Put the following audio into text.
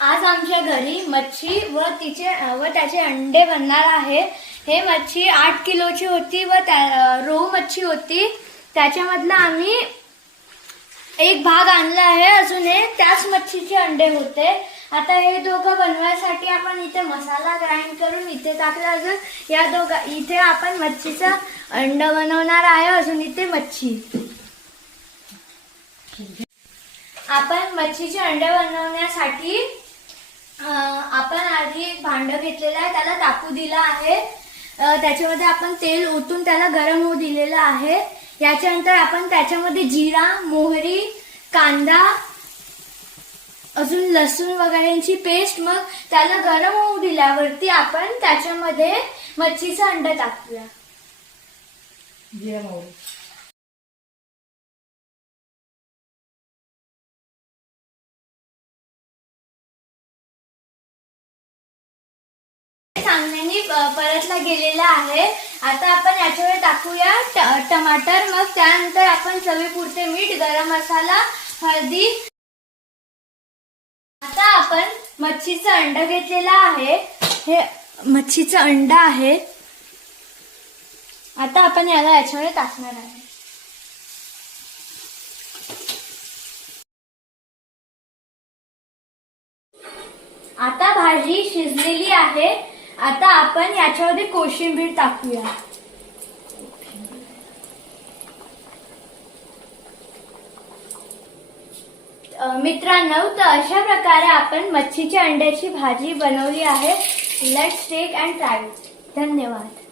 आज आमच्या घरी मच्छी व त्याचे अंडे बनणार आहे। हे मच्छी 8 किलोची होती व रोहू मच्छी होती। त्याच्यामधला आम्ही एक भाग आणला आहे, अजून हे त्याच मच्छीचे अंडे होते। आता हे दोघं बनवायसाठी आपण इथे मसाला ग्राइंड करून इथे टाकला। अजून इथे आपण मच्छीचा अंडा बनवणार आहे। अजून इथे मच्छी आपण मच्छीचे अंडे बनवण्यासाठी आपण आधी एक भांडं घेतलेलं आहे, त्याला तापू दिला आहे। त्याच्यामध्ये आपण तेल ओतून त्याला गरम होऊ दिलेलं आहे। याच्यानंतर आपण त्याच्यामध्ये जिरा, मोहरी, कांदा, अजून लसूण वगैरेची पेस्ट, मग त्याला गरम होऊ दिल्यावरती आपण त्याच्यामध्ये मच्छीचं अंड टाकूया। जिरा मोहरी चांगल्याने परतला गेलेला आहे। आता आपण याच्यावर टाकूया टमाटर, मग त्यानंतर आपण चवीपुरते मीठ, गरम मसाला, हळदी। आता आपण मच्छीचं अंड घेतलेलं आहे, हे मच्छीचं अंड आहे। आता आपण याला याच्यावर टाकणार आहे। आता भाजी शिजलेली आहे। आता आपण याच्यामध्ये कोशिंबीर टाकूया। मित्रांनो, तर अशा प्रकारे आपण मच्छीच्या अंड्याची भाजी बनवली आहे। Let's take and try it. धन्यवाद।